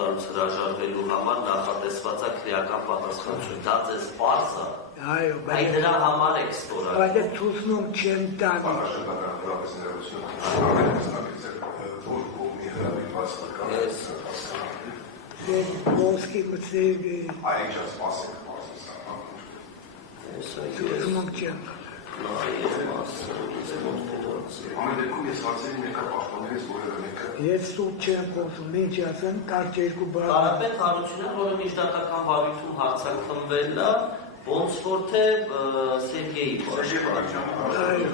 տալուց հրաժարվելու համար նախատեսված է քրեական պատասխանատվություն։ Դա ձեզ պարզ է։ Այ դրա համար եք ստորագրել։ Բայց ցուցնում չեմ տալի։ Ոսկի մտցեի։ Ցուցնում չեմ։ Ես սուտ չեմ խոսում, ինչ ասեմ, կարճ երկու բառ։ Կարապետ Հարությունյանը, որը միջդատական վարույթում հարցակցվել է, ոնց որ թե Սերգեյի պաշտպան։ Սերգեյ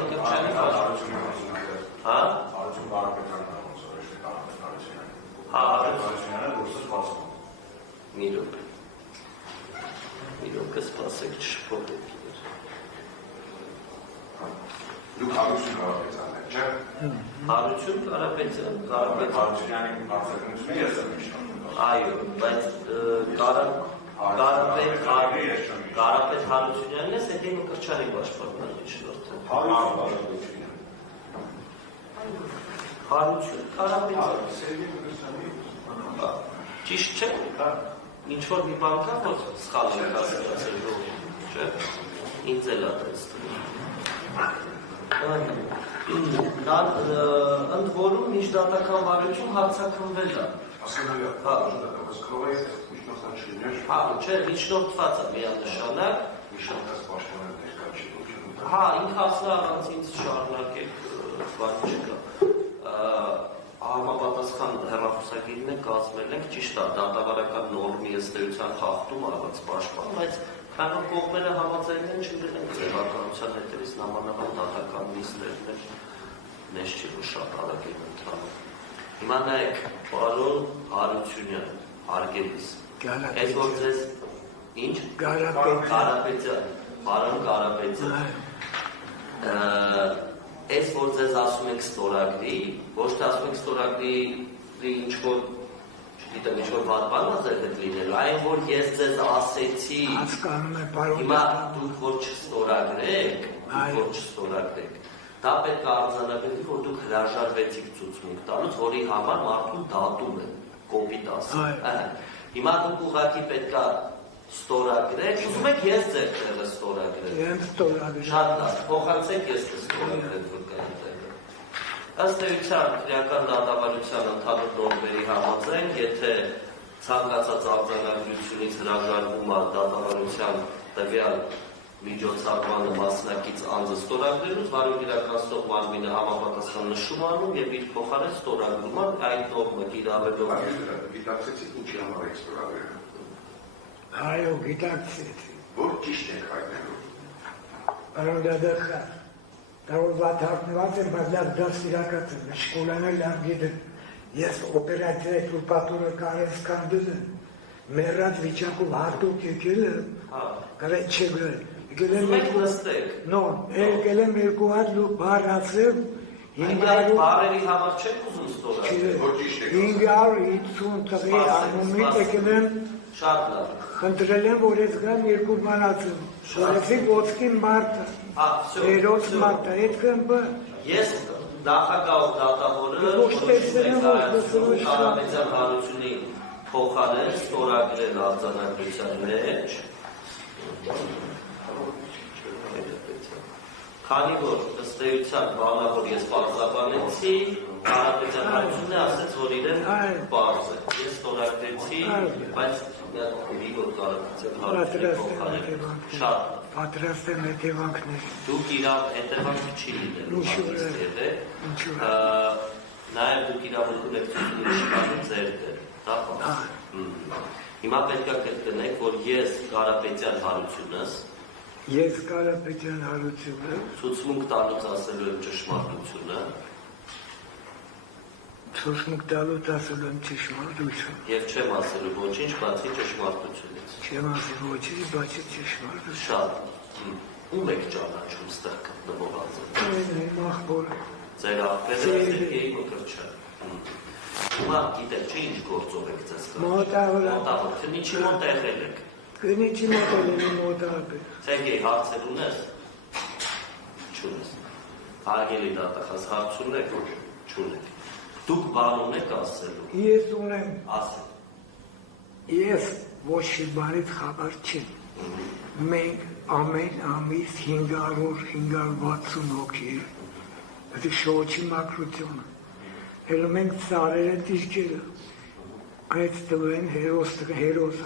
Մկրտչյանի պաշտպան։ Հա? Հարություն Կարապետյանն է ոնց որ Հա, Հարությունյանը դուրս սպասում։ Մի րոպե սպասեք չշփոթեք։ Դուք Հարություն Կարապետյանն եք, չէ՞։ Հարություն Կարապետյան, Հարությունյանի բացականությունը ես եմ իշտում։ Այո, բայց Կարապետ Հարությունյանն է Սերգեյ Մկրտչյանի պաշտպանն իշտորդը։ Հարություն Կարապետյան։ Սերգեյ Մկրտչյանի Ճիշտ չէ։ Ինչ որ մի բան կա, որ սխալ եք հասկացել, չէ՞։ Ինձ էլ է տեսնում։ Ընդ որում միջդատական վարույթում հարցակնվել է։ Հա, չէ, միջնորդված է միանշանակ։ Հա, ինքը ասել առանց ինձ շարունակեք, բան չկա։ Համապատասխան հեռախոսագիրն է կազմել ենք, ճիշտ է, դատավարական նորմի ըստեյության խախտում արված պաշտպան, բայց քանի կողմերը համաձայնել են չգրել են ձևականության հետևից նամանավան դատական նիստերն էլ մեզ չի որ շատ արագ են ընթանում։ Հիմա նայեք, պարոն Հարությունյան, հարգելիս, այս որ ձեզ ինչ? Կարապետյան, պարոն Կարապետյան, այս որ ձեզ ասում եք ստորագրի, ոչ թե ասում եք ստորագրի ինչ-որ չգիտեմ, ինչ-որ վատ բան է ձեր հետ լինելու, այն որ ես ձեզ ասեցի, հիմա դուք որ չստորագրեք, դա պետք է արձանագրվի, որ դուք հրաժարվեցիք ցուցմունք տալուց, որի համար մարդուն դատում են, կոպիտ ասում։ Հիմա դուք ուղղակի պետք է ստորագրեք, ուզում եք ես ձեր տեղը ստորագրել։ Եմ ստորագրել։ Շատ լավ, փոխանցեք ես կստորագրել վկայատեղը։ Ըստ էության քրեական դատավարության ընդհանուր նորմերի համաձայն, եթե ցանկացած արձանագրությունից հրաժարվում է դատավարության տվյալ միջոցառմանը մասնակից անձը ստորագրելուց, վարույթ իրականացնող մարմինը համապատասխան նշում անում եւ իր փոխարեն ստորագրում այն նորմը կիրառելով։ Գիտակցեցիք ինչի համար եք ստորագրել։ Այո, գիտակցեցի։ Որ ճիշտ եք հայտնելու։ Պարոն դատախար, որ վատ հարտնված եմ, բայց լավ դաստիարակած եմ, շկոլանը լավ գիտեմ։ Ես օպերացիա պատուրը կարես կանդել եմ, մեռած վիճակով հատուկ եկել եմ, կարեց չգրել։ Եք նստեք։ Նո, եկել եմ երկու հատ բառ ասեմ, Այն բարերի համար չեք ուզում ստորագրել։ 550 տղի անումից եկել եմ, շատ լավ։ խնդրել եմ, որ ես գամ երկու բան ասեմ, որեցի ոսկի մարդը, երոց մարդը, հետքն բը։ Ես նախագահ դատավորը Կարապետյան Հարությունի փոխարեն ստորագրել արձանագրության մեջ, քանի որ ըստ էության բանը, որ ես պարզաբանեցի, Կարապետյան Հարությունն է ասեց, որ իրեն պարզ է։ Ես ստորագրեցի, բայց մի որ Կարապետյան Հարությունի փոխարեն շատ պատրաստ եմ հետևանքներ։ Դուք իրավ հետևանք չի լինելու, նաև դուք իրավունք ունեք ցուցիչի ձեր դեր, դա պարզ։ Հիմա պետք է կրկնեք, որ ես Կարապետյան Հարությունս Ես Կարապետյան Հարությունը ցուցմունք տալուց ասելու եմ ճշմարտությունը Ցուցմունք տալուց ասելու եմ ճշմարտությունը Եվ չեմ ասելու ոչինչ բացի ճշմարտությունից Չեմ ասելու ոչինչ բացի ճշմարտությունից Շատ Ում եք ճանաչում ստեղ գտնվող Իմ ախպորը Ձեր ախպերը Սերգեյ Մկրտչյան Հիմա գիտեք չէ ինչ գործով եք ձեզ Մոտավոր Քնիչի մոտ եղել եք Քնիչի մոտ եղել մոտավոր Սերգեյ հարցեր ունես Չունես Հարգելի դատախազ հարց ունեք Չունեք Դուք բան ունեք ասելու։ Ես ունեմ, Ասեք։ ես ոչ մի բանից խաբար չեմ։ Մենք ամեն ամիս 500-560 հոգի դա շոչի մակրությունը։ Հենց մենք ծարերը դիրքերը այդ տվեն հերոս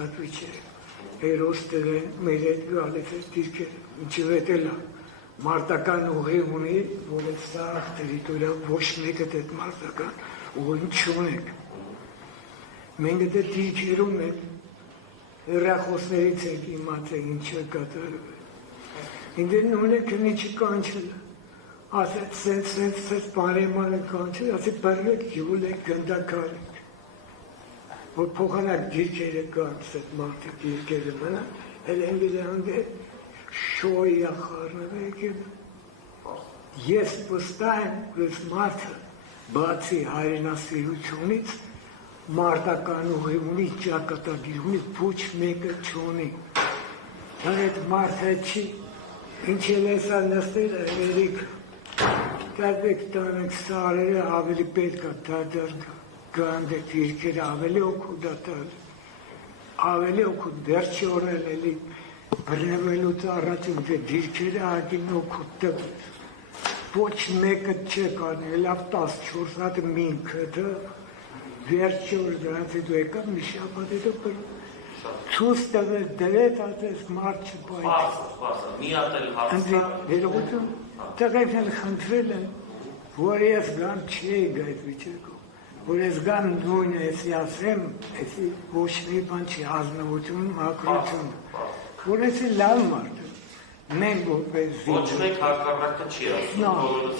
հատվիչեր։ Հերոս տվեն մեր հետ գալիս է դիրքերը։ Ինչի վետելա մարտական ուղի ունի, որ այդ սաղ տերիտորիա ոչ մեկը դետ մարտական ուղին չունեք։ Մենք դե դիրքերում ենք հեռախոսներից ենք իմացել ինչը կատարվում է։ Ինձ նույնը քնի չկանչել, ասեց սենց բարեմանը կանչել, ասեց բարմեք յուլ եք գնդակար եք, որ փոխանակ դիրքերը կարծես այդ մարդիկ դիրքերը մնա, էլ են շոյի ախարնով եկել։ Ես վստահ եմ, որ մարդը բացի հայրենասիրությունից մարտական ուղի ունի, ճակատագիր ունի, ոչ մեկը չունի։ Այդ մարդը չի, ինչ էլ էսա նստել երիք, կարգեք տանենք սարերը ավելի պետք է դադար գանդեք երկերը ավելի օգուտ դատալ, ավելի օգուտ դեր չի օրել էլի բրնևելուց առաջ դիրքերը ագին օգուտ տվել։ Ոչ մեկը չեք անի, լավ 14 հատ մինքը դա, վերջի օր դրանց հետո եկավ մի շաբաթ հետո ցույց տվել դրեց ասես մարդ չպայ։ Պարզ, մի հատ էլ հարցը։ Երողություն, տղեկն էլ խնդրել են, որ ես գան չի գայդ վիճակով, որ ես գան նույնը էսի ասեմ, էսի ոչ մի բան չի ազնվություն, մակրություն, որ էսի լավ մարդ է, մենք որպես Ոչ մեկ հակառակը չի ասում։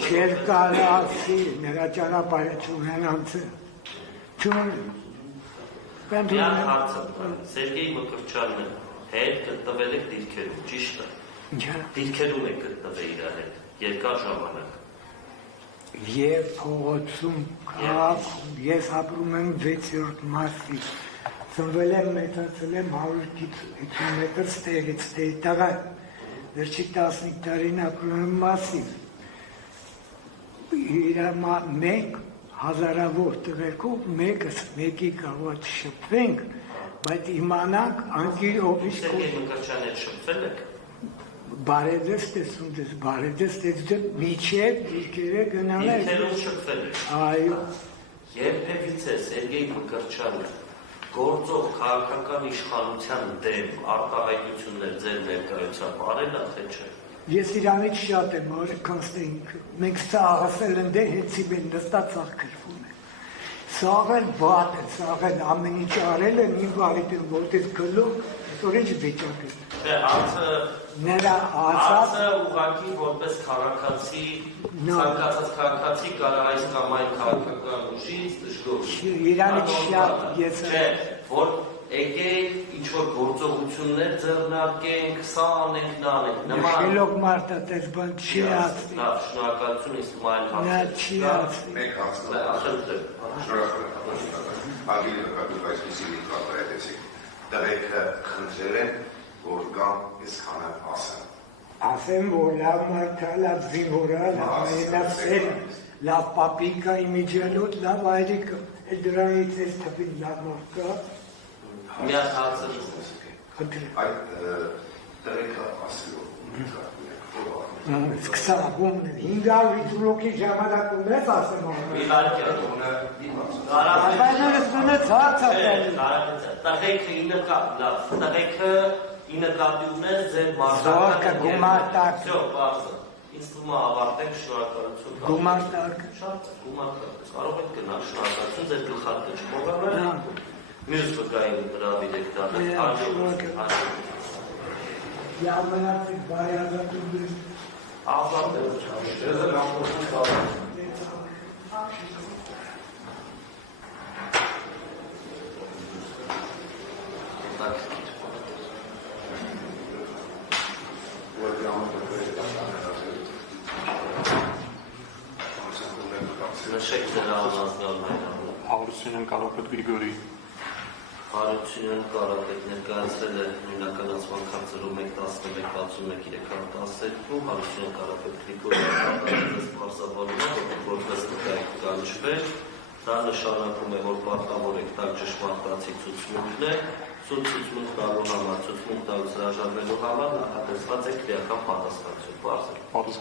չեր կարը ասի, նրա ճանապարհը չունենանցը, չունեն։ Միան հարցը, Սերգեյ Մկրտչյանն հետ գտնվել եք դիրքերում, ճիշտ է։ Դիրքերում եք գտնվել իր հետ, երկար ժամանակ։ Եվ փողոցում, քաղաքում, ես ապրում եմ 6-րդ մասի, ծնվել եմ, մեծացել եմ 150 մետր ստեղից, տղա, վերջի 15 տարին ապրում եմ մասի։ Մենք հազարավոր տղերքով մեկի կարող շփվենք, բայց իմանանք անկիր ովից Սերգեյ Մկրտչյանի հետ շփվել եք։ բարեդես տեսում դες, բարեդես տեսում միջև դիրքերը գնալ է։ Դիրքերում շփվել եք։ Այո։ Երբևիցե Սերգեյ Մկրտչյանը գործող քաղաքական իշխանության դեմ արտահայտություններ ձեր ներկայությամբ արել է, թե չէ։ Ես իրանից շատ եմ արել Կոնստանտինը։ Մենք սա ասել են դե հեցի բեն նստած աղքրվում են։ Սաղել բատ է, սաղել ամեն ինչ արել են իմ վարիտին, որտեղ գլով, որ ինչ վիճակ է։ Չէ, հարցը Նրա ասած ուղղակի որպես քաղաքացի, ցանկացած քաղաքացի կարող այս կամ այն քաղաքական ուժից դժգոհ։ Իրանից շատ ես Չէ, որ եկեք ինչ-որ գործողություններ ձեռնարկենք, սա անենք, նա անենք, նման։ Շելոք մարդը տես բան չի ասի։ Լավ, շնորհակալություն Իսմայել Նա հարցը։ չի ասի։ Մեկ հարցն է։ Խնդրեմ։ Շնորհակալություն։ Ագիլը դուք այսպեսի մի կատարեցիք։ Դրեկը խնդրել են, որ գամ իսկանը ասեն։ Ասեմ, որ լավ մարդը, լավ զինվորա, լավ պապիկա իմիջելոտ, լավ այրիկը, դրանից ես թվին լավ մարդը, Միան հարցը Այդ դրեկը ասելու սկսաղում է, 500 լոքի ժամանակում ես ասեմ իհարկե Այբայներս նունեց հարց տղեքը ի նկատի ունես ձեր Զորքը գումարտակ Ինձ թվում է ավարտենք շնորհակալություն Գումարտակ Շատ գումարտակ կարող եք գնալ շնորհակալություն ձեր գլխարկը չփոխանալ Մյուս վկային հրավիրեք դառը Լավ մնացեք բարյազատում դες Ավարտենք Նշեք դրա անազգալն հայնանը Հարությունյան Կարապետ Գրիգորի Հարությունյան Կարապետ ներկայացրել է նույնականացման քարտերում 1-11-61-312 Հարությունյան Կարապետ Գրիգորի պարզաբանում որպես վկայ կանչվել Դա նշանակում է, որ պարտավոր եք տալ ճշմարտացի ցուցմունքներ, ցուցմունք տալու համար, ցուցմունք տալուց հրաժարվելու համար նախատեսված է քրեական պատասխանատվություն։ Պարզ է։ Պարզ։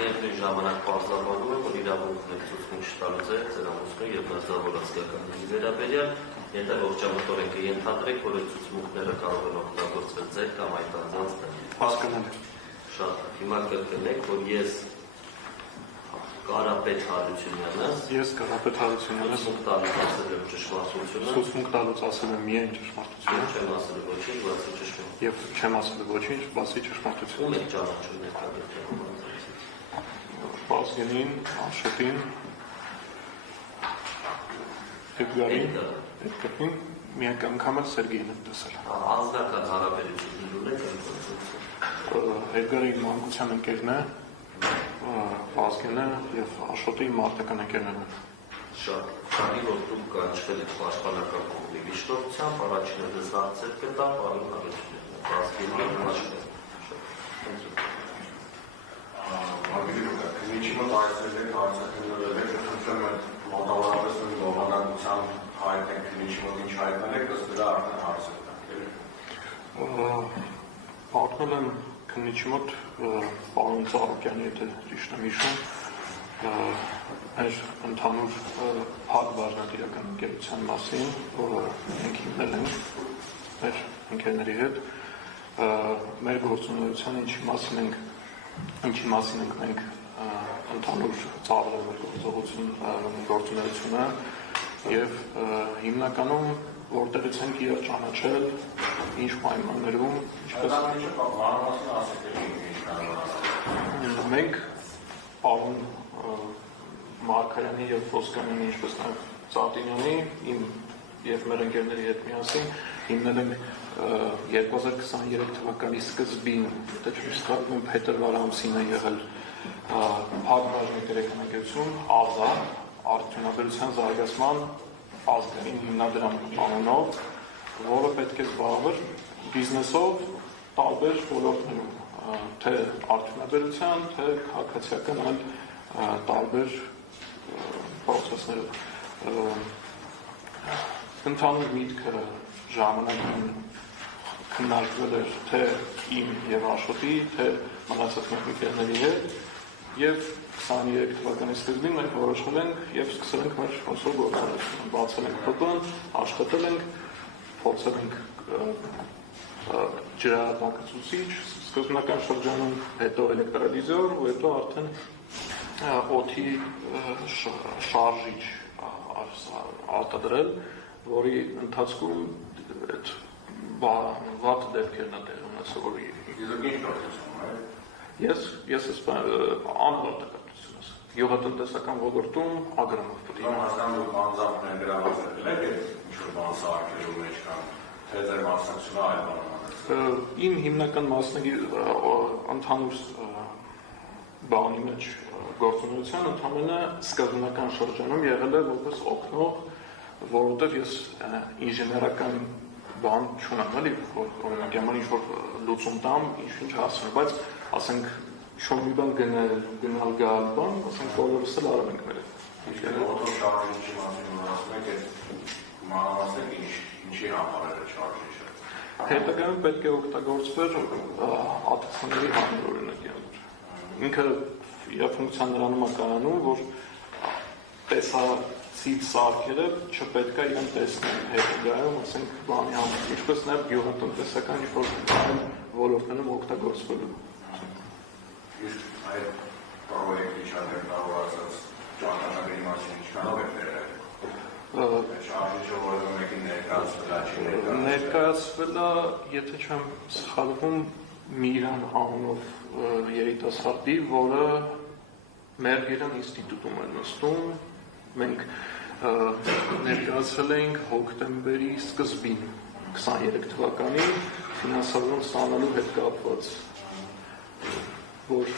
Միևնույն ժամանակ պարզաբանում է, որ իրավունքներ ցուցմունք չտալուց է ձեր ամուսնու եւ մերձավորացիականների վերաբերյալ, եթե ողջամտորեն կենթադրեք, որ այդ ցուցմունքները կարող են օգտագործվել ձեր կամ այդ անձանց դեմ։ Հասկանալ։ Շատ հիմա կրկնեք, որ ես Կարապետ Հարությունյանը Կարապետ Հարությունյանը ցուցմունք տալուց ասել եմ ճշմարտությունը, ցուցմունք տալուց ասել եմ միայն ճշմարտությունը, չեմ ասել ոչինչ, բացի ճշմարտություն։ եւ չեմ ասել ոչինչ, բացի ճշմարտությունը։ Ում եք ճանաչում ներկայացնում։ Վազգենին, Աշոտին, Էդգարին, մի անգամ էլ Սերգեյին եմ տեսել։ Անձնական հարաբերություններ ունեք այդ գործընթացում։ Էդգարի մանկության ընկերն է, Վազգենը եւ Աշոտի մարտական ընկերներն են։ Շատ քանի որ դուք կանչվել եք պաշտպանական կողմի միջնորդությամբ, առաջինը դասացել կտա պարոն Հարությունյանը, Վազգենի Աշոտը։ Քննիչի մոտ այցելել եք, հարցակնվել եք, խնդրում եմ մոտավորապես նույն լողականության հայտնեք քննիչի մոտ ինչ հայտնել եք, ըստ դրա արդեն հարցը Պատմել եմ քննիչի մոտ պարոն Ծառուկյանի, եթե ճիշտ եմ հիշում, մեր ընդհանուր փակ բաժնետիրական ընկերության մասին, որը մենք հիմնել ենք մեր ընկերների հետ, մեր գործունեության ինչի մասին ենք մենք ընդհանուր ծավալել մեր գործունեությունը եւ հիմնականում որտեղից ենք իրար ճանաչել, ինչ պայմաններում, ինչպես մենք պարոն Մարգարյանի եւ Ոսկանյանի, ինչպես նաեւ Ծատինյանի եւ մեր ընկերների հետ միասին հիմնել ենք 2023 թվականի սկզբին, եթե չմիշտ փետրվար ամսին է եղել Փակ բաժնետիրական ընկերություն Ազատ արդյունաբերության զարգացման ազգային հիմնադրամ անունով, որը պետք է զբաղվեր բիզնեսով տարբեր ոլորտներում, թե արդյունաբերության, թե քաղաքացիական այլ տարբեր պրոցեսներով։ Ընդհանուր միտքը ժամանակին քննարկվել էր թե իմ եւ Աշոտի, թե մնացած ընկերների հետ եւ 23 թվականի սկզբին մենք որոշել ենք եւ սկսել ենք մեր ոսոր գործունեությունը, բացել ենք ՊՊ-ն, աշխատել ենք, փորձել ենք ջրատակացուցիչ սկզբնական շրջանում, հետո էլեկտրալիզոր ու հետո արդեն օդի շարժիչ արտադրել, որի ընթացքում այդ վատ դեպքերն է տեղ ունեցել, որ ես անվարտակապությունս յուղատնտեսական ոլորտում ագրարով պետք է հասկանում անձամբ ներգրաված եք ինչ-որ բան սարքելու մեջ կամ թե ձեր մասնակցությունը այլ բան։ Իմ հիմնական ընդհանուր բանի մեջ գործունեության ընդամենը սկզբնական շրջանում եղել է որպես օգնող, որովհետև ես ինժեներական բան չունեմ, էլի, որ օրինակ համար ինչ-որ լուծում տամ, ինչ-ինչ հասցնեմ, բայց ասենք ինչ-որ մի բան գնալ գալ բան, ասենք բոլորս էլ արել ենք մեր հետ։ Օդո շարժիչի մասին ասում եք, մանրամասնեք ինչի համար է շարժիչը։ Հետագայում պետք է օգտագործվեր ԱԹՑ-ների համար օրինակ եղել։ Ինքը իր ֆունկցիան նրանում է կայանում, որ տեսացիվ սարքերը չպետք է իրեն տեսնեն հետագայում, ասենք բանի համար, ինչպես նաև գյուղատնտեսական ինչ-որ ոլորտներում օգտագործվելու։ Իսկ այդ պրոյեկտի չադրնավորացած ճանաչագրի մասին ինչքանով եք ներել։ Շարժիչը որևէ մեկին ներկայացվել է, եթե չեմ սխալվում, Միրան անունով երիտասարդի, որը Մերգերան ինստիտուտում է նստում, մենք ներկայացրել էինք հոկտեմբերի սկզբին 23 թվականին ֆինանսավորում ստանալու հետ կապված որ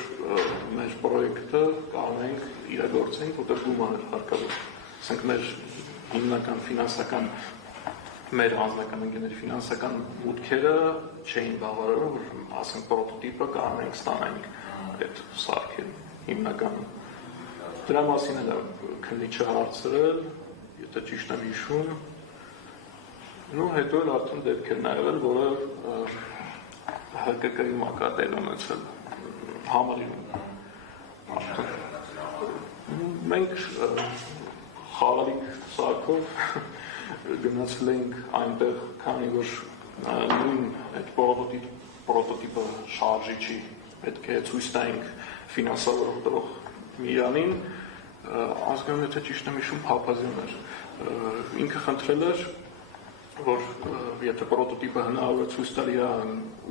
մեր պրոյեկտը կարողանանք իրագործենք, որտեղ գումար էր հարկավոր։ Ասենք մեր հիմնական ֆինանսական մեր անձնական ընկերների ֆինանսական մուտքերը չէին բավարարում, որ ասենք պրոտոտիպը կարողանանք ստանանք այդ սարքել հիմնականում։ Դրա մասին էլ քննիչը հարցրել, եթե ճիշտ եմ հիշում, ու հետո էլ արդեն դեպք էր նայվել, որը ՀԿԿ-ի մակարդել ունեցել համալիրում։ Մենք խաղալիք սարքով գնացել էինք այնտեղ, քանի որ նույն այդ պրոտոտիպը շարժիչի պետք է ցույց տայինք ֆինանսավորող Միրանին, ազգային եթե ճիշտ եմ հիշում, Փափազյան էր։ Ինքը խնդրել էր, որ եթե պրոտոտիպը հնարավոր է ցույց տալի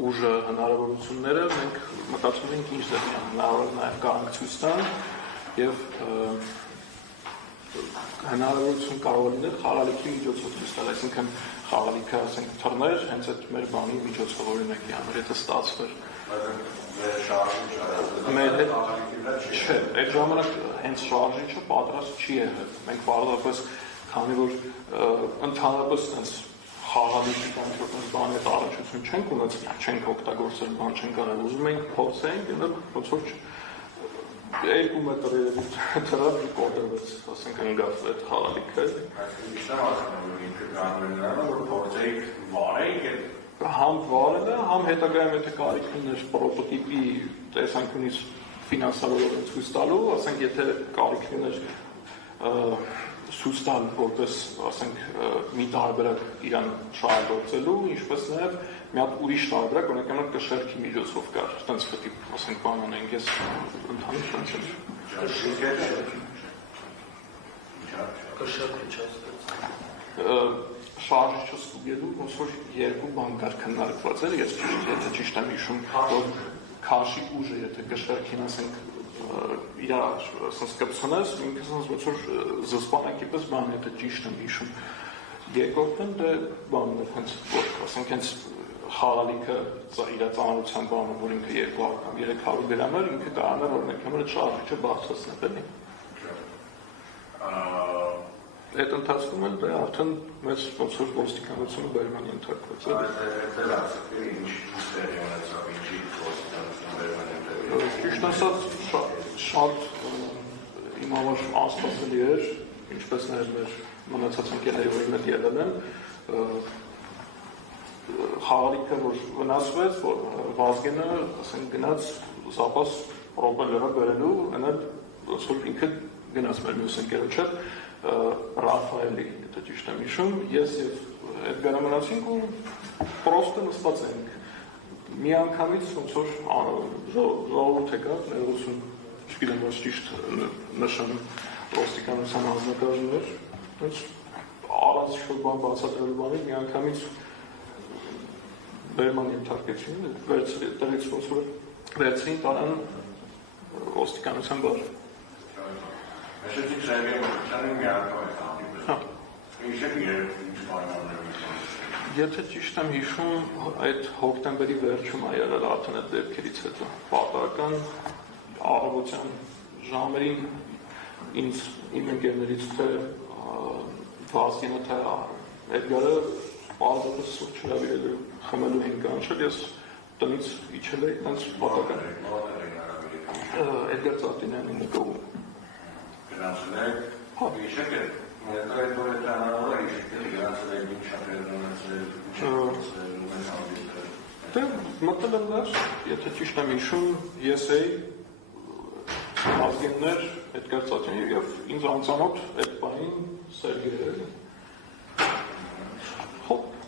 ուժը, հնարավորությունները, մենք մտածում ենք ինչ ձև հնարավոր նաև կարանք ցույց տան եւ հնարավորություն կարող է լինել խաղալիքի միջոցով ցույց տալ, այսինքն խաղալիքը ասենք թռներ, հենց այդ մեր բանի միջոցով օրինակի համար, եթե ստացվեր։ Չէ, այդ ժամանակ հենց շարժիչը պատրաստ չի եղել։ Մենք պարզապես, քանի որ ընդհանրապես այնպես խաղալիքի կամ ինչ-որ բանի հետ առնչություն չենք ունեցել, չենք օգտագործել, բան չենք արել, ուզում ենք փորձենք, ոնց որ 2 մետր երևի թռավ ու կոտրվեց, ասենք ընկավ այդ խաղալիքը։ Համ վարելը, համ հետագայում եթե կարիք ուներ պրոտոտիպի տեսանկյունից ֆինանսավորորեն ցույց տալու, ասենք եթե կարիք ուներ ցույց տալ որպես, ասենք, մի տարբերակ իրան շահագործելու, ինչպես նաև մի հատ ուրիշ տարբերակ, օրինակ կշերքի միջոցով կար, այդպես պետք է, ասենք, բան անենք, ես ընդհանուր շանսեր։ Շարժիչը ստուգելու ոնց որ 2 բան կար քննարկված էր, ես եթե ճիշտ եմ հիշում, որ քաշի ուժը, եթե կշերքին, ասենք, իրար ասենց կպցնես, ինքս ոնց որ զսպանակի պես բան, եթե ճիշտ եմ հիշում։ Երկրորդն դե բանն էր, հենց որ ասենք հենց խաղալիքը իր ծանրության բանը, որ ինքը 200 կամ 300 գրամ էր, ինքը կարող էր օրինակ համար այդ շարժիչը բարձրացնել, էլի։ Այդ ընթացքում էլ դե արդեն մեծ ոնց որ ոստիկանությունը բերման ենթարկվեց, էլի։ Ճիշտ ասած, շատ իմ համար անսպասելի էր, ինչպես նաև մեր մնացած ընկերների, որ իմ հետ ելել են, խաղալիքը, որ վնասվեց, որ Վազգենը, ասենք, գնաց զապաս պրոպելերը բերելու, այնալ, ոնց որ ինքը գնաց մեր մյուս ընկերոջը, Ռաֆայելի, եթե ճիշտ եմ հիշում, ես եւ Էդգարը մնացինք ու պրոստը նստած էինք։ Մի անգամից ոնց որ ժողովուրդ եկավ, ներողություն, չգիտեմ ոչ ճիշտ նշան ոստիկանության հանձնակազմներ, հենց առանց ինչ-որ բան բացատրելու բանի մի անգամից բերման ենթարկեցին, տեղից ոնց որ վերցրին տարան ոստիկանության բար։ Հիշեցիք Սերգեյ Մոկչյանի մի անգամ այդ հանդիպել։ Հիշեք ինչ պայմաններով։ Եթե ճիշտ եմ հիշում, այդ հոկտեմբերի վերջում է եղել արդեն այդ դեպքերից հետո։ Պատահական առավոտյան ժամերին ինձ իմ ընկերներից թե Վազգենը թե Էդգարը պարզապես սուրճ հրավիրելու խմելու էին կանչել, ես տնից իջել էի, այնց պատահական։ Էդգար Ծատինյանի նկողում։ Գնացել եք, հիշեք եք, այդ որ այդ հնարավոր է հիշեք եք, գնացել եք ինչ շապերն ունեցել, Դե մտել եմ դեր, եթե ճիշտ եմ հիշում, ես էի Վազգեններ, Էդգար Ծատյանի և ինձ անծանոթ այդ բանին Սերգեյ էր։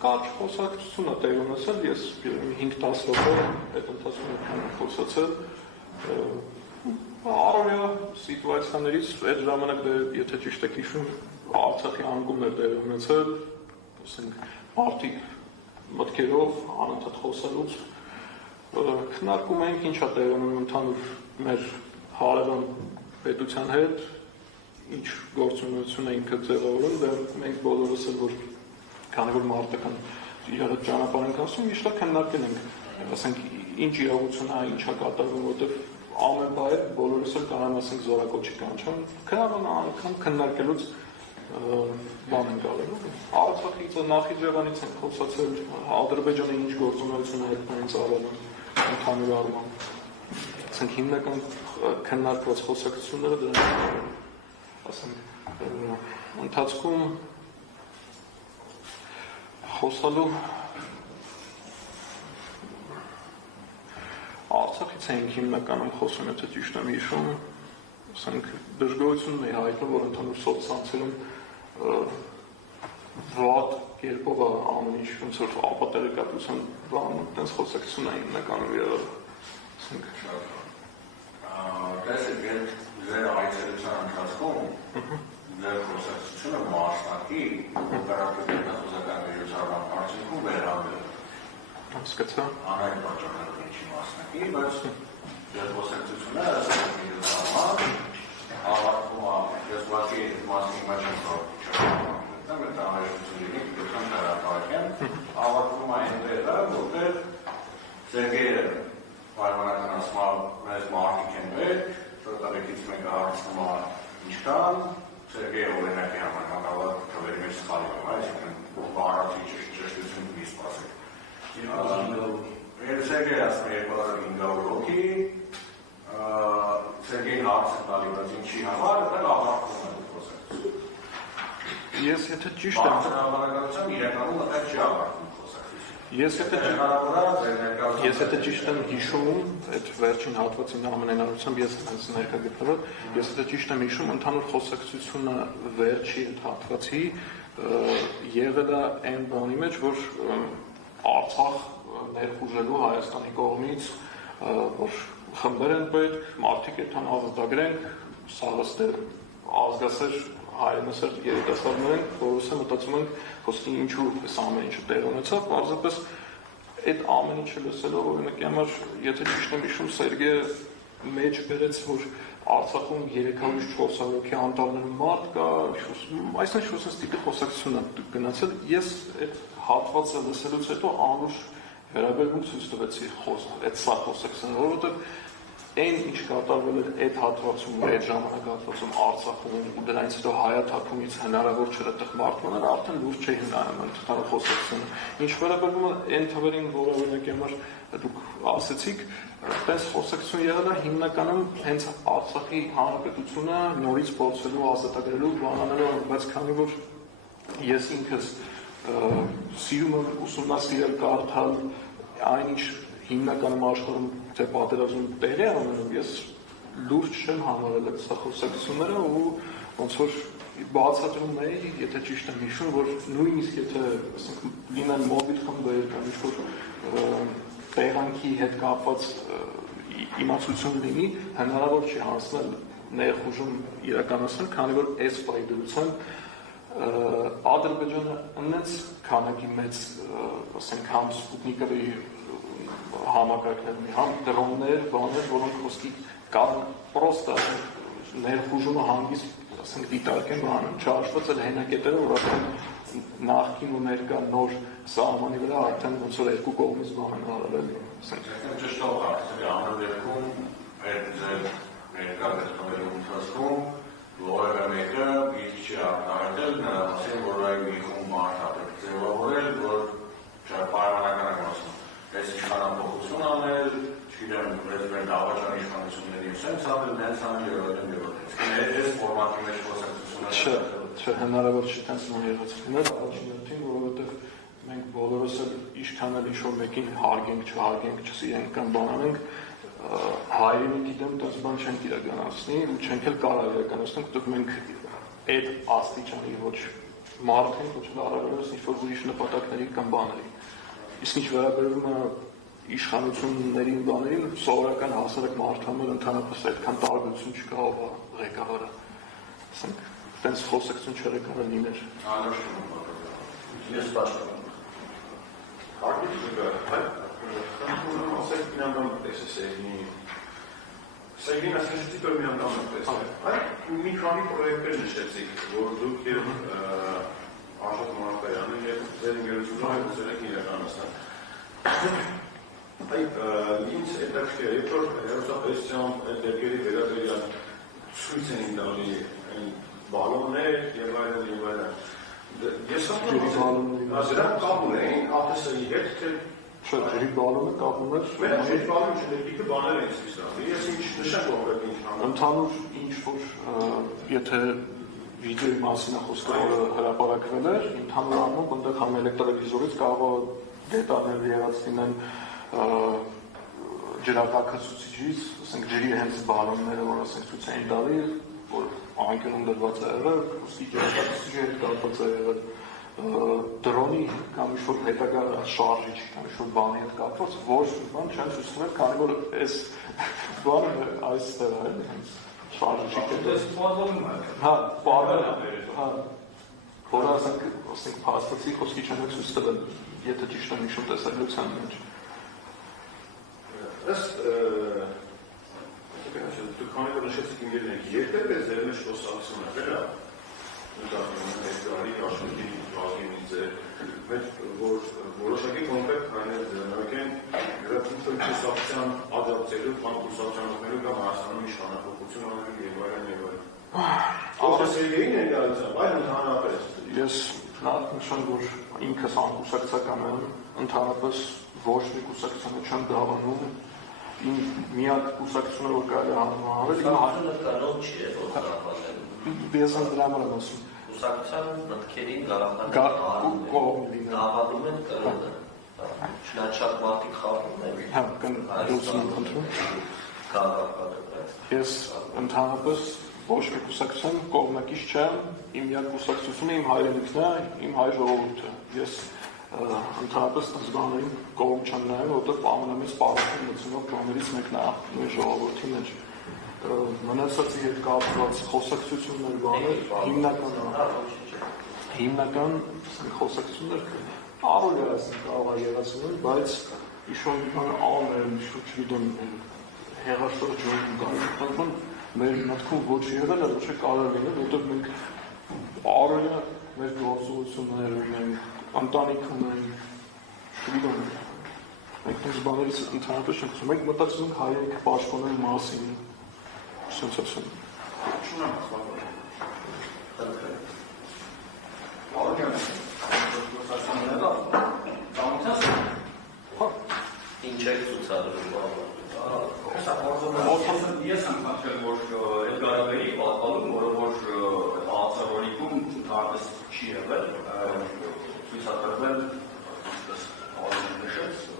Կարճ խոսակցություն է տեղ ունեցել, ես 5-10 րոպե այդ ընթացքում խոսացել։ Առօրյա սիտուացիաներից այդ ժամանակ դե եթե ճիշտ եք հիշում, Արցախի անկումներ տեղ ունեցել, ասենք մարդիկ մտքերով անընդհատ խոսելուց քննարկում ենք ինչա տեղ ունենում ընդհանուր մեր հարևան պետության հետ, ինչ գործունեություն է ինքը ձևավորում, դեռ մենք բոլորս էլ որ քանի որ մարդական իրար հետ ճանապարհ ենք անցնում, միշտ քննարկել ենք, ասենք ինչ իրողություն է, ինչ է կատարվում, որտեղ ամեն բայր բոլորս էլ կարող ասենք զորակոչի կանչան, քնարան անգամ քննարկելուց բան են գալու։ Արցախից նախից եղանից են խոսացել Ադրբեջանը ինչ գործունեություն է հետնային ծավալում ընդհանուր առմամբ։ Ասենք հիմնական քննարկված խոսակցությունները դրանք ասենք ընթացքում խոսալու Արցախից էինք հիմնականում խոսում, եթե ճիշտ եմ հիշում, ասենք դժգոհությունն է հայտնում, որ ընդհանուր սոցցանցերում վատ կերպով ամեն ինչ ոնց որ ապատերեկատվության բան, այդպես խոսակցություն է հիմնականում եղել։ Ասենք տեսեք, ձեր այցելության ընթացքում ձեր խոսակցությունը մասնակի օպերատիվ հետախուզական միջոցառման արդյունքում վերաբերել։ Հասկացա։ Անայք պատճառներով ինչի մասնակի, բայց ձեր խոսակցությունը միջոցառման ավարտվում է, ես ուղղակի մասնի մեջ եմ կարող ավարտվում է այնտեղ, որտեղ Սերգեյը պայմանական ասում մեզ մարդիկ են պետք, շրջակայքից մեկը հարցնում է ինչքան, Սերգեյը օրինակի համար հակավար թվերի մեջ սխալի է, այսինքն բառացի ճշտություն մի սպասեք։ Սերգեյը ասում է 2500 հոգի, Սերգեյն հարց է տալի, բայց ինչի համար, այդտեղ ավարտվում է խոսակցությունը։ Ես եթե ճիշտ եմ Բարձրահավանականությամբ իրականում այդտեղ չի ավարտվում խոսակցությունը։ Ես եթե ճիշտ եմ հիշում, այդ վերջին հատվածին ամենայնարությամբ ես հենց ներկա գտնվել, ես եթե ճիշտ եմ հիշում, ընդհանուր խոսակցությունը վերջի այդ հատվածի եղել է այն բանի մեջ, որ Արցախ ներխուժելու Հայաստանի կողմից, որ խմբեր են պետք, մարդիկ այդքան ազատագրենք, սաղստեր ազգասեր հայրենասեր երիտասարդներ ենք, որոնց մտածում ենք, խոսքի ինչու այս ամեն ինչը տեղ ունեցավ, պարզապես այդ ամեն ինչը լսելով, օրինակի համար, եթե ճիշտ եմ հիշում, Սերգեյը մեջ բերեց, որ Արցախում 300-400 հոգի անտառներում մարդ կա, այսինքն շուտով տիպի խոսակցություն է գնացել, ես այդ հատվածը լսելուց հետո անուշ վերաբերմունք ցույց տվեցի այդ սա խոսակցությունը, որովհետև այն ինչ կատարվել էր այդ հատվածում, այդ ժամանակահատվածում Արցախում ու դրանից հետո հայաթափումից հնարավոր չէր այդտեղ մարդկանալ, արդեն լուրջ չէին նայում ընդհանուր խոսակցությունը։ Ինչ վերաբերում է այն թվերին, որը օրինակի համար դուք ասեցիք, այդպես խոսակցություն եղել է հիմնականում հենց Արցախի հանրապետությունը նորից փորձելու ազատագրելու բանանելու, բայց քանի որ ես ինքս սիրում եմ ուսումնասիրել, կարդալ այնինչ հիմնականում աշխարհում թե պատերազմում տեղի ունենում, ես լուրջ չեմ համարել այդ խոսակցությունները ու ոնց որ բացատրում էի, եթե ճիշտ եմ հիշում, որ նույնիսկ եթե ասենք լինեն մոբիլ խմբեր կամ ինչ-որ տեղանքի հետ կապված իմացություն լինի, հնարավոր չի հասնել ներխուժում իրականացնել, քանի որ այս պայդրությամբ Ադրբեջանը այնպես քանակի մեծ, ասենք, համ Սպուտնիկովի համակարգներում, համ դրոններ, բաներ, որոնք խոսքի կան պրոստը ներխուժումը հանգիստ, ասենք, դիտարկեն բանում, չհաշված էլ հենակետերը, որ արդեն նախկին ու ներկա նոր սահմանի վրա արդեն ոնց որ երկու կողմից բան են արել, ասենք։ Ճշտով հարցերը ամեն դեպքում այդ ձեր ներկա դեպքերի ընթացքում որևէ մեկը իսկ չի արտահայտել նրա մասին, որ այ մի խումբ մարդ է ձևավորել, որ պայմանական ասում այս իշխանափոխություն անել, չգիտեմ, ռեզիդենտ դավաճան իշխանությունների սենց անել, նենց անել եւ այլն։ Այս ֆորմատի մեջ խոսակցությունը Չէ, հնարավոր չի տենց նույն եղած լինել, առաջին հերթին, որովհետեւ մենք բոլորս էլ ինչքան էլ ինչ-որ մեկին հարգենք, չհարգենք, չսիրենք կամ բան անենք, հայրենիքի դեմ տես բան չենք իրականացնի ու չենք էլ կարող իրականացնենք, որտեղ մենք այդ աստիճանի ոչ մարդ ենք, ոչ էլ առավելապես ինչ-որ ուրիշ նպատակների կամ բաների։ Իսկ ինչ վերաբերում է իշխանություններին բաներին, սովորական հասարակ մարդամը ընդհանրապես այդքան տարբերություն չկա ով է ղեկավարը։ Ասենք, տենց խոսակցություն չէր եկարել լիներ։ Ես պաշտպանում եմ։ Հարգելի ասեք մի անգամ տեսը Սերգին ասեցի, որ մի անգամ տեսը։ Մի քանի պրոյեկտներ նշեցիք, որ դուք և Արժատ Մանուկայանը և ձեր ընկերությունը հայտնվել եք իրականացնել։ Ինձ այդ հետաքրքիր է, երբ որ հերոսապետության դեպքերի վերաբերյալ ցույց են տալի այն բալոններ եւ այլն, ես հասկանում դրանք կապ ունեն ԱՏՍ-ի հետ, թե Չէ, ջրի բալոնը կապում էր։ Մենք ջրի բալոնը չդեպիքը բաներ են ցույց տալի։ Ես ինչ նշեմ կոնկրետ ինչ անում։ Ընդհանուր ինչ որ եթե վիդեոյի մասին է խոսքը, որը հրապարակվել էր, ընդհանուր առմամբ այնտեղ համ էլեկտրատելևիզորից կարող է դետալներ եղած լինեն ջրակացուցիչից, ասենք ջրի հենց բալոնները, որ ասենք ցույց էին տալի, որ անկյունում դրված է եղել, ուստի ջրակացուցիչի հետ կապված է եղել, դրոնի կամ ինչ-որ հետագա շարժիչ կամ ինչ-որ բանի հետ կապված, որ բան չեն ցույց տվել, քանի որ այս բանը այստեղ է, հենց շարժիչի հետ։ Հա, հա, որ ասենք փաստացի խոսքի չեն ցույց տվել, եթե ճիշտ եմ հիշում տեսագրության մեջ։ Ըստ դուք քանի որ նշեցիք ինգերնեք, երբեք է ձեր մեջ խոսակցություն է վերա Էդգարի աշխուժի ազգինից է, որ որոշակի կոնկրետ քայլեր ձեռնարկել են յուրաքանչյուր կուսակցության աջակցելու, կամ կուսակցության օգնելու կամ Հայաստանում իշխանափոխություն անելու եւ այլն։ Արտասերգեին ներկայացավ, այլ ընդհանրապես։ Ես նախ նշեմ, որ ինքս անկուսակցական եմ, ընդհանրապես ոչ մի կուսակցությունը չեմ դավանում, իմ միակ կուսակցությունը, որ կարելի է հանձնարարել, Կուսակցությունը կանոն չի, որ դավանել։ Ես դրա համար եմ ասում։ Կուսակցության մտքերին Կողմ դավանում են կրոնը։ Շնաչակ մարդիկ խաղում են։ Հա, դուրս եմ խնդրում։ Ես ընդհանրապես ոչ մի կուսակցության կողմնակից չեմ, իմ միակ կուսակցությունը իմ հայրենիքն է, իմ հայ ժողովուրդը։ Ես ընդհանրապես զբաղներին կողմ չեմ նայում, որովհետև ամենամեծ պարտքն մտցնող կողմերից մեկն է մեր ժողովրդի մեջ։ Մնացածի հետ կապված խոսակցություններ բաներ, հիմնական խոսակցություններ առօրյա կարող է եղածնել, բայց իշոն բան աներ, իշոն չգիտեմ, հեղաշրջում կամ մեր մտքում ոչ եղել է, ոչ կարող լինել, որովհետև մենք առօրյա մեր գործողություններ ունենք, ընտանիք ունենք, չգիտեմ, մենք այս բաներից ընդհանրապես չենք խոսում, մենք մտածում ենք հայրենիքը պաշտպանելու մասին, sense of sin. Ինչ եք ցուցադրում։ Ես եմ խնդրել, որ Էդգարավերի պատմում, որ ԱԱՑ-ում ընդհանրապես չի եղել, ցույցադրվել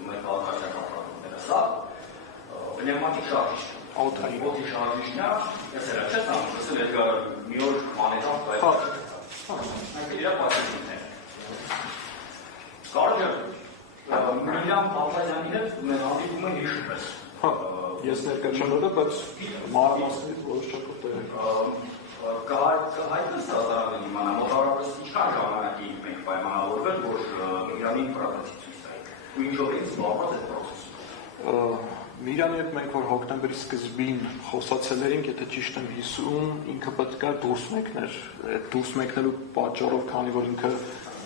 մեր քաղաքացիական պրոբլեմները։ Սա պնևմատիկ շարժիչ է։ Օդի շարժիչն է, ես էլ չեմ ասում, Էդգարը մի օր մանետան բայց մենք իր պատմությունն է։ Կարճ Միրյամ Պապազյանի հետ մեր հանդիպում է հիշում Հա, ես ներկա չեմ եղել, բայց մանրամասներից որոշ չափով Հայտնես հազարավեն իմանա, մոտավորապես ինչքան ժամանակի մենք պայմանավորվել, որ Միրյամին պրակտիկ ցույց տայինք, ու ինչով ենք զբաղված այդ պրոցեսում։ Միրյանի հետ մենք որ հոկտեմբերի սկզբին խոսացել էինք, եթե ճիշտ եմ հիշում, ինքը պետք է դուրս մեկներ, այդ դուրս մեկնելու պատճառով, քանի որ ինքը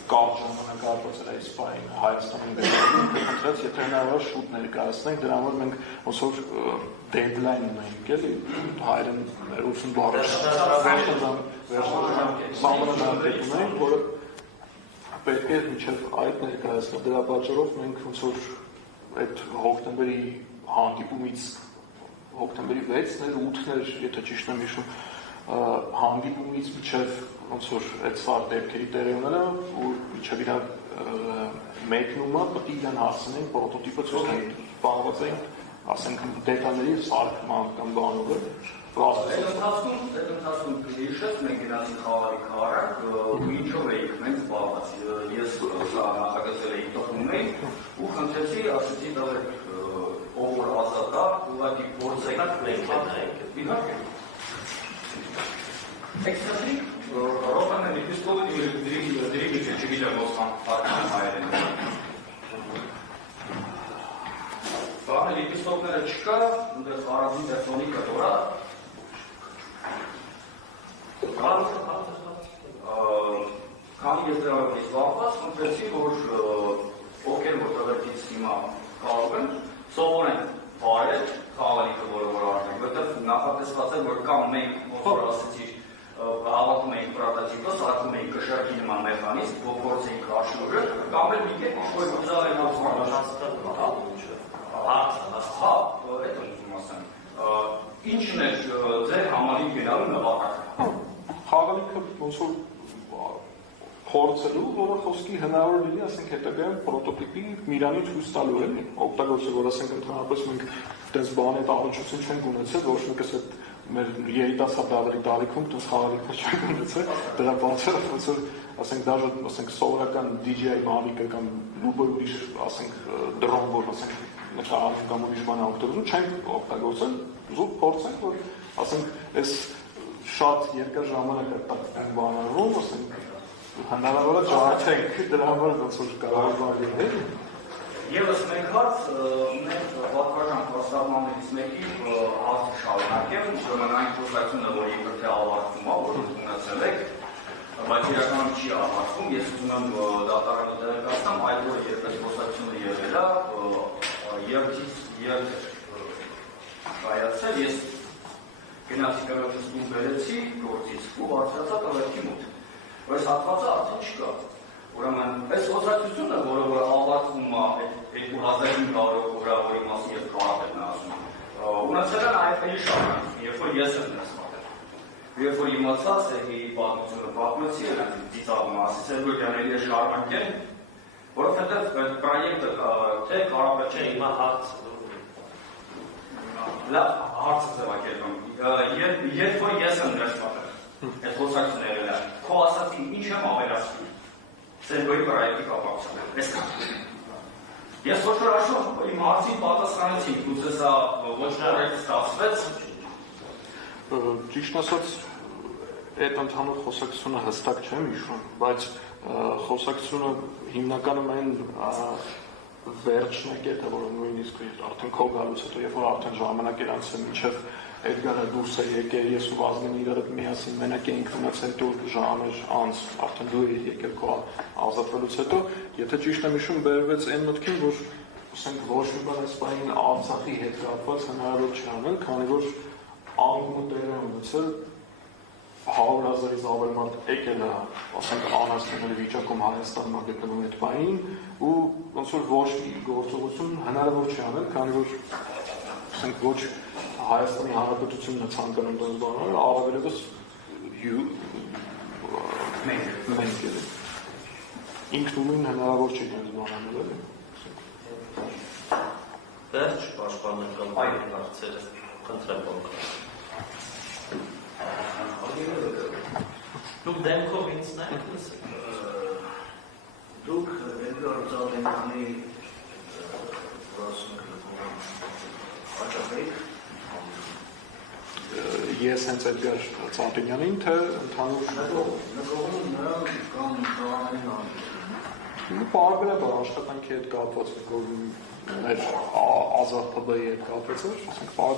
կարճ ժամանակ արված էր այս պահին Հայաստանում վերջերս, եթե հնարավոր շուտ ներկայացնենք, դրա համար մենք ոնց որ deadline ունենք, էլի, հայերեն 80 բառ ժամանակ ունենք, որը պետք է մինչև այդ ներկայացնել, դրա պատճառով մենք ոնց որ այդ հոկտեմբերի հանդիպումից հոկտեմբերի 6-ն էր, 8-ն էր, եթե ճիշտ եմ հիշում, հանդիպումից մինչև ոնց որ այդ սար դեպքերի տեղի ունենա, ու մինչև իր մեկնումը պետք է իրան հասցնենք, պրոտոտիպը ցույց տանք, զբաղված ենք, ասենք դետալների սարքման կամ բանով Այդ ընթացքում հիշեց, մենք գնացինք խաղալի քարակ, ու ինչով էինք մենք զբաղված, ես նախագծել էի տխում էի, ու խնդրեցի, ասեցի դավեք ով որ ազատ է, ուղղակի փորձենք մենք ենք, իհարկե։ Էքստրիկ Ռոբանը դիպիստոլի դիրիգիցը չգիտեմ ոսան պատկան հայերեն։ Բանը դիպիստոլները չկա, ունդես առանձին պերսոնի կտորա։ Քանի ես դրավեք զբաղված, խնդրեցի, որ ովքեր որ տվերքից հիմա կարող են, սովորեն բարել խաղալիքը, որը արդեն, որտեղ նախատեսված է, որ կամ մենք, որ ասեցի, հավաքում ենք պրոտոտիպը, սարքում ենք կշարքի նման մեխանիզմ, փորձենք հաշվորը, կամ էլ մի կերպ ինչ-որ գծարել ինչն է ձեր համալիր գնալու նպատակը։ Խաղալիքը ոնց որ փորձելու, որը խոսքի հնարավոր լինի, ասենք հետագայում պրոտոտիպի Իրանի ցույց տալու էլի, օգտագործել, որ ասենք ընդհանրապես մենք դες բանի տաղությունություն չենք ունեցել, ոչ մեկս այդ մեր երիտասարդների տարիքում դες խաղալիքներ չենք ունեցել, դրա պատճառով ոնց որ ասենք դաժե ասենք սովորական DJI բանիկը կամ լուբոյ ուրիշ ասենք դրոն, որ ասենք նկարահանում կամ ուրիշ բան օգտագործում, չենք օգտագործել, զուտ փորձենք, որ ասենք այս շատ երկար ժամանակ է տակ բանալու, ասենք հնարավոր է ճարչենք դրա համար ոնց որ կարող է լինել։ Եվս մեկ հարց, մեր պատվարժան պրոստատմաններից մեկի հարցը շարունակեմ, ուրեմն այն խոսակցությունը, որ իբրթե ավարտվում է, որ ունեցել եք, բայց իրականում չի ավարտվում, ես ուզում եմ դատարանը տեղեկացնեմ, այդ որ երբեք խոսակցությունը եղել է, երբից կայացել, ես գնացի կրոջուսկուն բերեցի գործից ու բարձրացա տղերքի մոտ, որ այս հատվածը արդեն չկա։ Ուրեմն, այս խոսակցությունը, որը ավարտվում է 2500 որի մասին ես կարապետն ասում, ունեցել են այդպերի շարունակություն, երբ որ ես եմ ներսմատել։ Երբ որ իմացա Սերգեյի պատմությունը պատմեցի, նրանց ծիծաղում ասի, Սերգոյյանների է շարունակեն, որովհետև այդ պրոյեկտը թե կարապետ չէ, հիմա հարց լավ հարցը ձևակերպում, երբ որ ես եմ ներսմատել, այդ խոսակցությունը եղել է, քո ասածին ինչ եմ ավելացնում, Սերգոյի պրոյեկտի կապակցությամբ, ես ոչ որ աշխով իմ հարցին պատասխանեցի, գուցե սա ոչ կորեկտ ստացվեց։ Ճիշտ ասած, այդ ընդհանուր խոսակցությունը հստակ չեմ հիշում, բայց խոսակցությունը հիմնականում այն վերջն է կետը, որը նույնիսկ արդեն քո գալուց հետո, երբ որ արդեն ժամանակ էր անցել, մինչև Էդգարը դուրս է եկել, ես ու Վազգենը իրար միասին մենակ էինք մնացել հետո ժամեր անց, արդեն դու էիր եկել քո ազատվելուց հետո, եթե ճիշտ եմ հիշում, բերվեց այն մտքին, որ ասենք ոչ մի բան այս բանին Արցախի հետ կապված հնարավոր չի անել, քանի որ անկումը տեղ է ունեցել 100,000-ից ավել մարդ եկել է, ասենք անասնների վիճակում Հայաստանում գտնվում այդ բանին ու ոնց որ ոչ մի գործողություն հնարավոր չի անել, քանի որ ասենք ոչ Հայաստանի Հանրապետությունն է ցանկանում դրանց բաները, առավելևս մենք էլ ինքնուրույն հնարավոր չի դրանց բաները էլի։ Վերջ պաշտպանական այն հարցերը խնդրեմ օգնել։ Դուք դեմքով ինձ նայեք լսեք։ Դուք Էդգար Ծառայանի հաճախեք Ես հենց Էդգար Ծառայանին, թե ընդհանուր նկողում նրան կամ Ծառայանին անում։ Պարբերաբար աշխատանքի հետ կապված, որ մեր ազատ ՊԲ-ի հետ կապված էր, ասենք